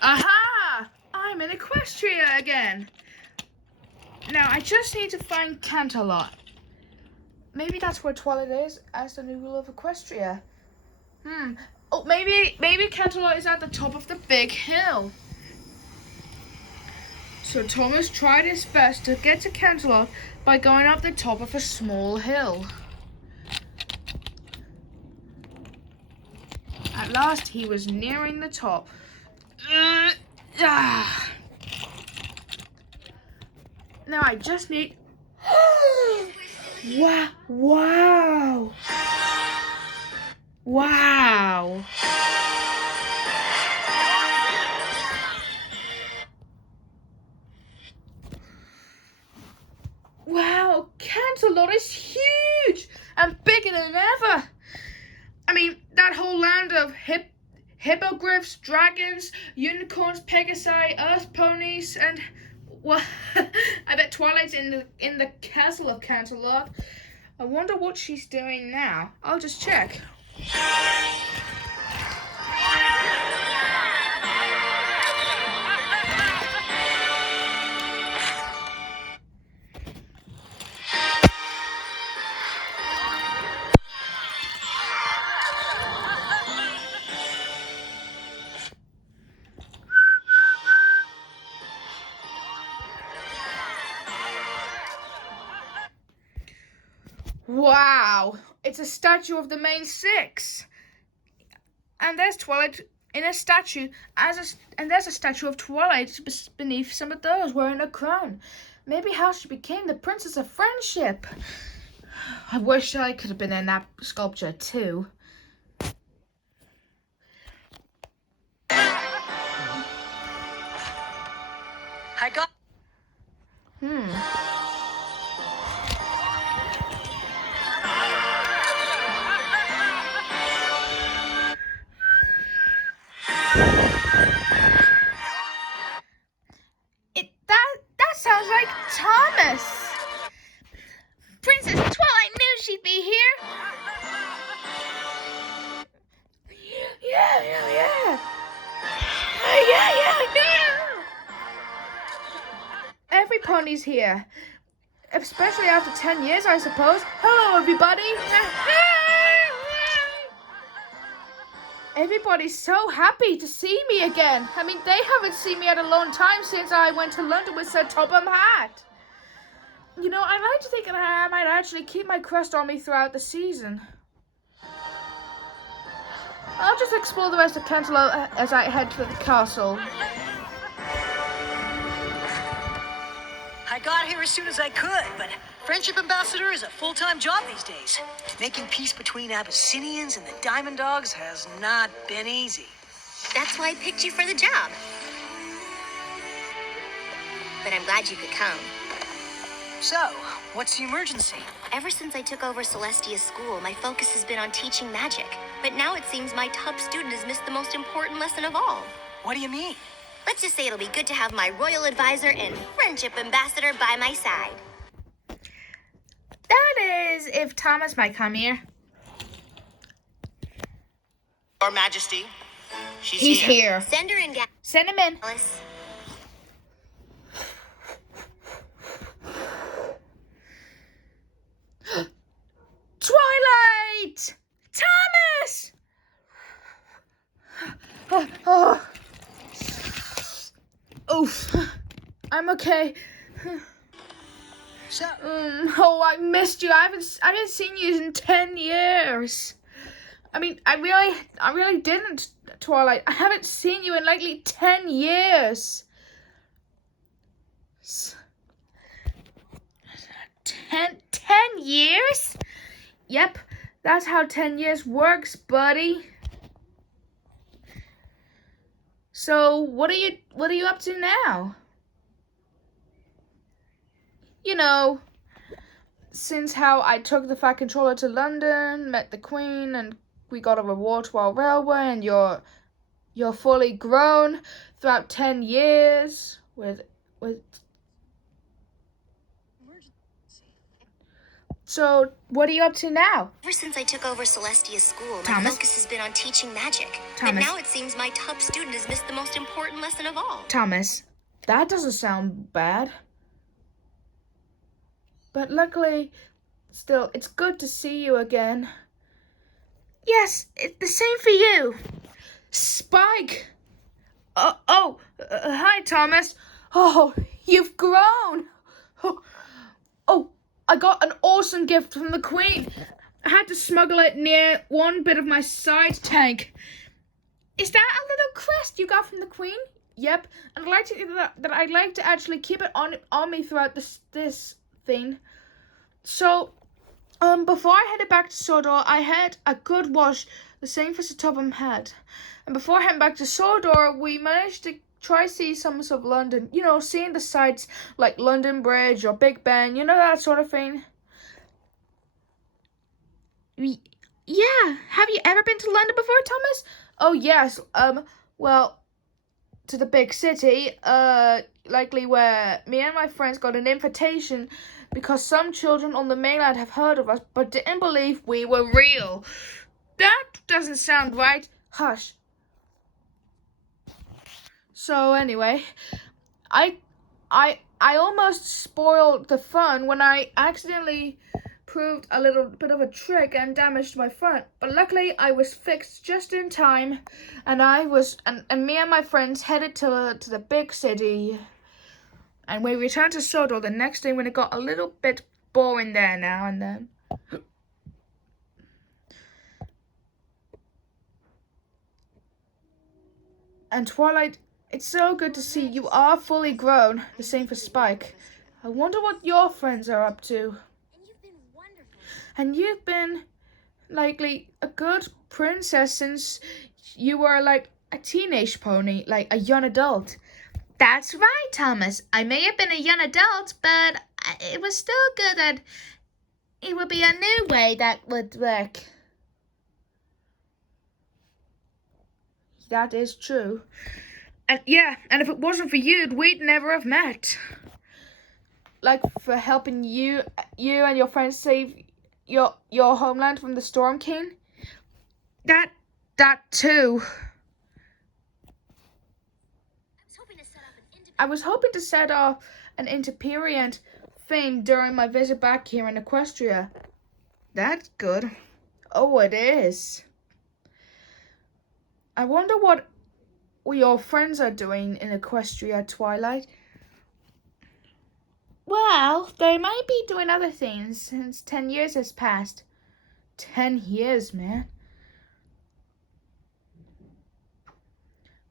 Aha! I'm in Equestria again. Now I just need to find Canterlot. Maybe that's where Twilight is as the new ruler of Equestria. Oh, maybe Canterlot is at the top of the big hill. So Thomas tried his best to get to Canterlot by going up the top of a small hill. At last, he was nearing the top. Now I just need... Wow! Wow! Wow! Wow! Canterlot is huge and bigger than ever. I mean, that whole land of hippogriffs, dragons, unicorns, pegasi, earth ponies, and well, I bet Twilight's in the castle of Canterlot. I wonder what she's doing now. I'll just check. Wow, it's a statue of the main six. And there's Twilight in a statue, and there's a statue of Twilight beneath some of those wearing a crown. Maybe how she became the Princess of Friendship. I wish I could have been in that sculpture too. I got... That sounds like Thomas. Princess Twilight knew she'd be here. Yeah. Every pony's here. Especially after 10 years, I suppose. Hello, everybody. Everybody's so happy to see me again. I mean, they haven't seen me in a long time since I went to London with Sir Topham Hatt. You know, I like to think that I might actually keep my crest on me throughout the season. I'll just explore the rest of Canterlot as I head to the castle. I got here as soon as I could, but Friendship Ambassador is a full-time job these days. Making peace between Abyssinians and the Diamond Dogs has not been easy. That's why I picked you for the job. But I'm glad you could come. So, what's the emergency? Ever since I took over Celestia's school, my focus has been on teaching magic. But now it seems my top student has missed the most important lesson of all. What do you mean? Let's just say it'll be good to have my royal advisor and friendship ambassador by my side. That is, if Thomas might come here. Your Majesty, He's here. Send her in, Send him in. Alice. Twilight! Thomas! Oof. I'm okay. So, Oh, I missed you. I haven't seen you in 10 years. I mean, I really didn't, Twilight. I haven't seen you in likely 10 years. 10 years? Yep, that's how 10 years works, buddy. So, what are you up to now? You know, since how I took the Fat Controller to London, met the Queen, and we got a reward to our railway, and you're fully grown throughout 10 years with. So, what are you up to now? Ever since I took over Celestia's school, my Thomas? focus has been on teaching magic. Thomas? But now it seems my top student has missed the most important lesson of all. Thomas, that doesn't sound bad. But luckily, still, it's good to see you again. Yes, it's the same for you. Spike! Hi, Thomas. Oh, you've grown. Oh, I got an awesome gift from the Queen. I had to smuggle it near one bit of my side tank. Is that a little crest you got from the Queen? Yep, and I'd like to actually keep it on me throughout this thing. So, before I headed back to Sodor, I had a good wash, the same for Sir Topham had. And before heading back to Sodor, we managed to try see some of London. You know, seeing the sights like London Bridge or Big Ben, you know, that sort of thing. Yeah, have you ever been to London before, Thomas? Oh, yes, well, to the big city, likely where me and my friends got an invitation because some children on the mainland have heard of us but didn't believe we were real. That doesn't sound right. Hush. So anyway, I almost spoiled the fun when I accidentally proved a little bit of a trick and damaged my front. But luckily I was fixed just in time, and and me and my friends headed to the big city. And we returned to Sodor the next day when it got a little bit boring there now and then. And Twilight, it's so good to see you are fully grown. The same for Spike. I wonder what your friends are up to. And you've been wonderful. And you've been, likely, a good princess since you were, like, a teenage pony, like a young adult. That's right, Thomas. I may have been a young adult, but it was still good that it would be a new way that would work. That is true. And yeah, and if it wasn't for you, we'd never have met. Like, for helping you and your friends save your homeland from the Storm King. That too. I was hoping to set off an Interperiant thing during my visit back here in Equestria. That's good. Oh, it is. I wonder what your friends are doing in Equestria, Twilight. Well, they might be doing other things since 10 years has passed. 10 years, man.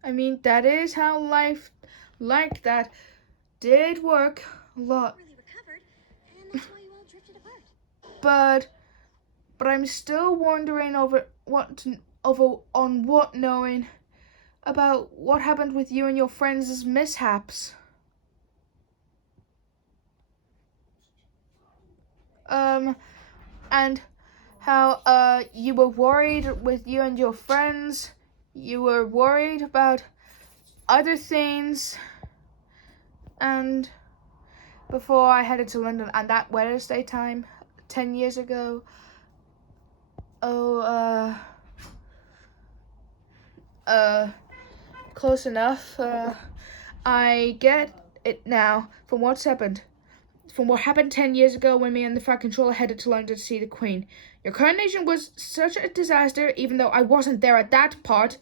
I mean, that is how life like that did work a lot. Really recovered, and that's why you all drifted apart. But I'm still wondering on what knowing about what happened with you and your friends' mishaps. And how you were worried with you and your friends. You were worried about other things. And before I headed to London and that Wednesday time 10 years ago. Close enough. I get it now from what's happened. From what happened 10 years ago when me and the Fat Controller headed to London to see the Queen. Your coronation was such a disaster, even though I wasn't there at that part,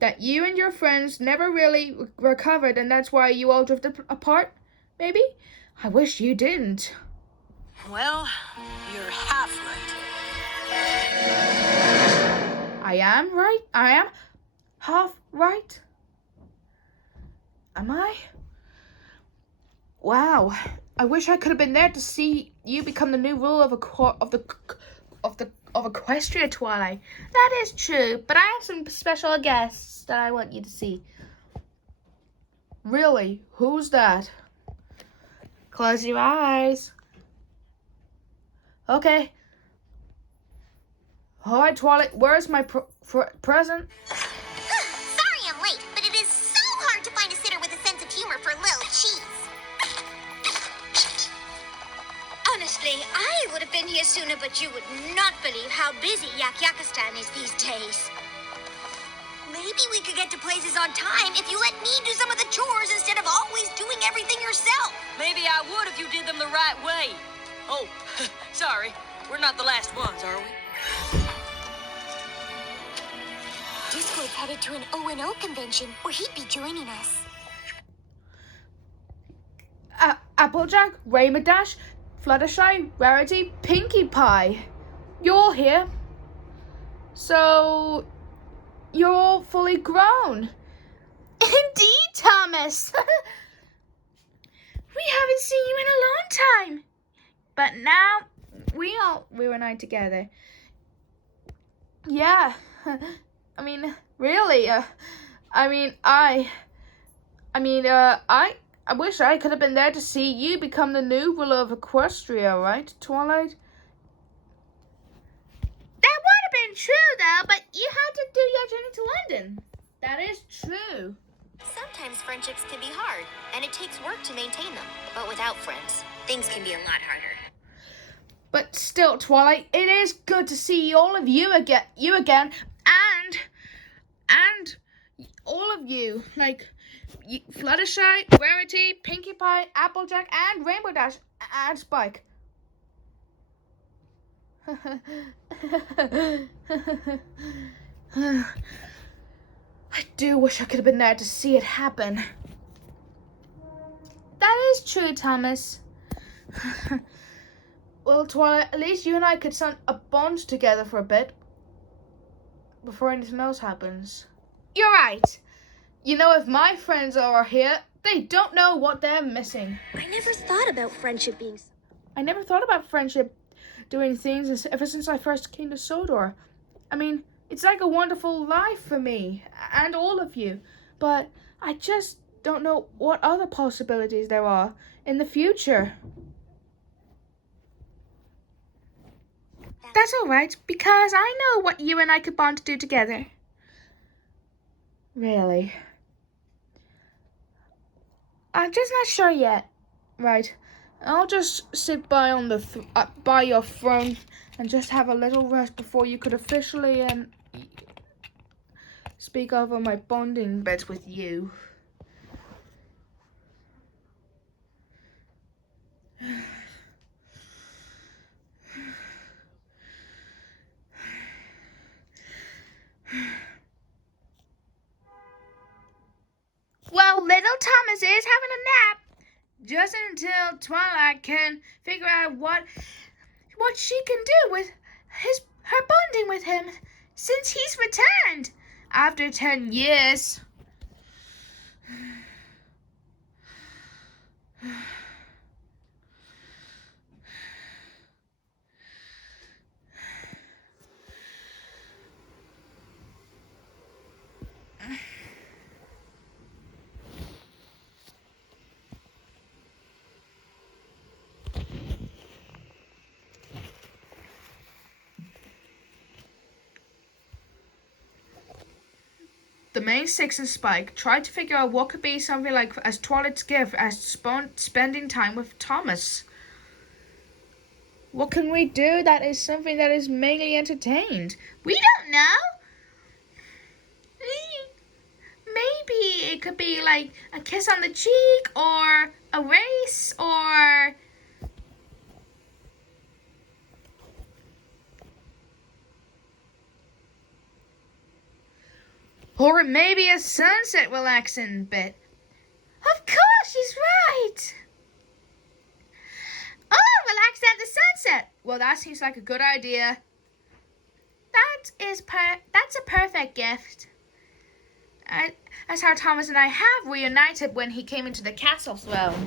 that you and your friends never really recovered, and that's why you all drifted apart, maybe? I wish you didn't. Well, you're half right. I am right? I am half right? Am I? Wow. I wish I could have been there to see you become the new ruler of Equestria, Twilight. That is true, but I have some special guests that I want you to see. Really? Who's that? Close your eyes. Okay. Alright, Twilight, where's my present? Sorry I'm late, but it is so hard to find a sitter with a sense of humor for little cheese. Honestly, I would have been here sooner, but you would not believe how busy Equestria is these days. Maybe we could get to places on time if you let me do some of the chores instead of always doing everything yourself. Maybe I would if you did them the right way. Oh, sorry. We're not the last ones, are we? Discord's headed to an O&O convention where he'd be joining us. Applejack, Rainbow Dash, Fluttershy, Rarity, Pinkie Pie. You're all here. So, you're all fully grown. Indeed, Thomas. We haven't seen you in a long time. But now, we and I together. Yeah. I mean, really. I wish I could have been there to see you become the new ruler of Equestria, right, Twilight? That would have been true, though, but you had to do your journey to London. That is true. Sometimes friendships can be hard, and it takes work to maintain them. But without friends, things can be a lot harder. But still, Twilight, it is good to see all of you again, and all of you, like Fluttershy, Rarity, Pinkie Pie, Applejack, and Rainbow Dash, and Spike. I do wish I could have been there to see it happen. That is true, Thomas. Well, Twilight, at least you and I could send a bond together for a bit before anything else happens. You're right. You know, if my friends are here, they don't know what they're missing. I never thought about friendship being... I never thought about friendship doing things ever since I first came to Sodor. I mean, it's like a wonderful life for me and all of you, but I just don't know what other possibilities there are in the future. That's all right, because I know what you and I could bond to do together. Really? I'm just not sure yet. Right. I'll just sit by on the by your throne and just have a little rest before you could officially speak over my bonding bit with you. little Thomas is having a nap. Just until Twilight can figure out what she can do with her bonding with him since he's returned after 10 years. The main Six and Spike tried to figure out what could be something like as Twilight's gift as spending time with Thomas. What can we do that is something that is mainly entertained? We don't know. Maybe it could be like a kiss on the cheek or a race or maybe a sunset relaxing bit. Of course, she's right. Oh, relax at the sunset. Well, that seems like a good idea. That's a perfect gift. That's how Thomas and I have reunited when he came into the castle throne.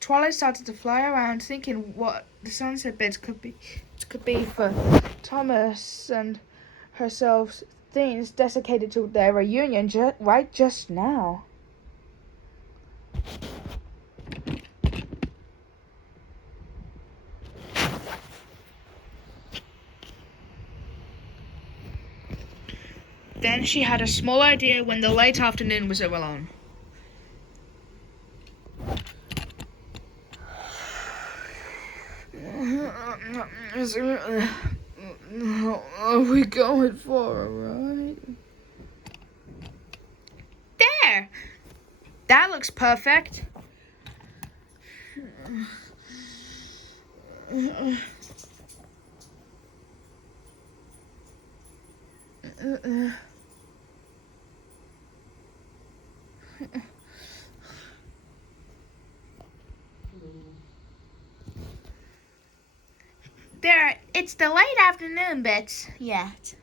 Twilight started to fly around, thinking what the sunset bits could be for Thomas and herself. Things dedicated to their reunion just now. Then she had a small idea when the late afternoon was over alone. Are we going for a ride? There! That looks perfect. There, it's the late afternoon bits yet.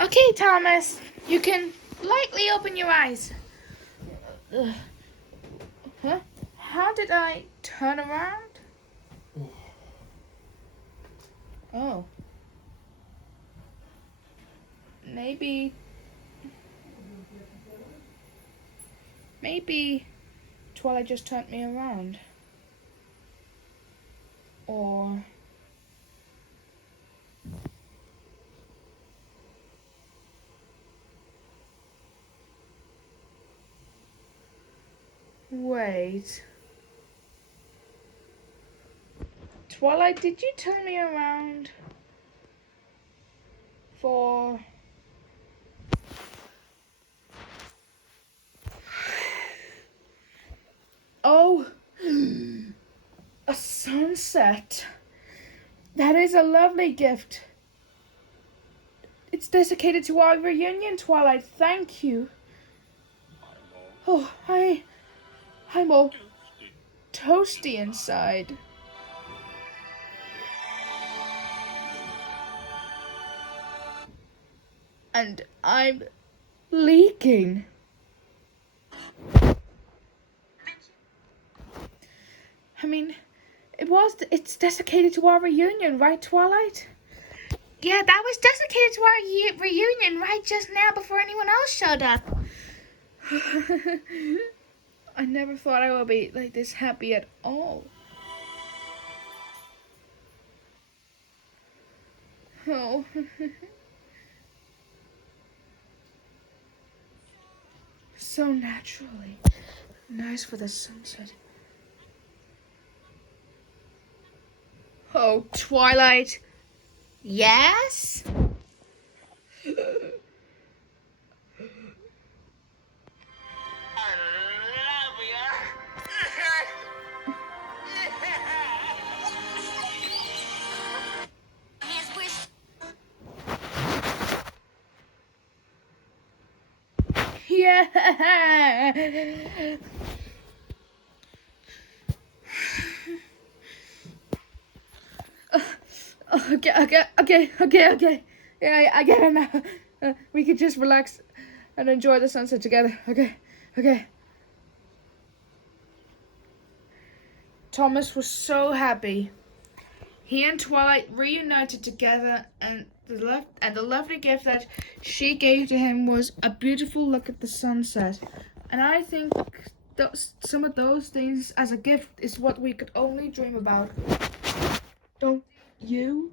Okay, Thomas, you can lightly open your eyes. Huh? How did I turn around? Oh. Maybe Twilight just turned me around. Or... Wait. Twilight, did you turn me around for... Oh, a sunset. That is a lovely gift. It's dedicated to our reunion, Twilight. Thank you. Oh, I'm all toasty inside. and I'm leaking. I mean, it's dedicated to our reunion, right, Twilight? Yeah, that was dedicated to our reunion right just now before anyone else showed up. I never thought I would be like this happy at all. Oh. So naturally. Nice for the sunset. Oh, Twilight. Yes? His wish. Yeah. Okay. Yeah, I get it now. We could just relax and enjoy the sunset together. Okay. Thomas was so happy. He and Twilight reunited together, and the lovely gift that she gave to him was a beautiful look at the sunset. And I think some of those things as a gift is what we could only dream about. Don't you?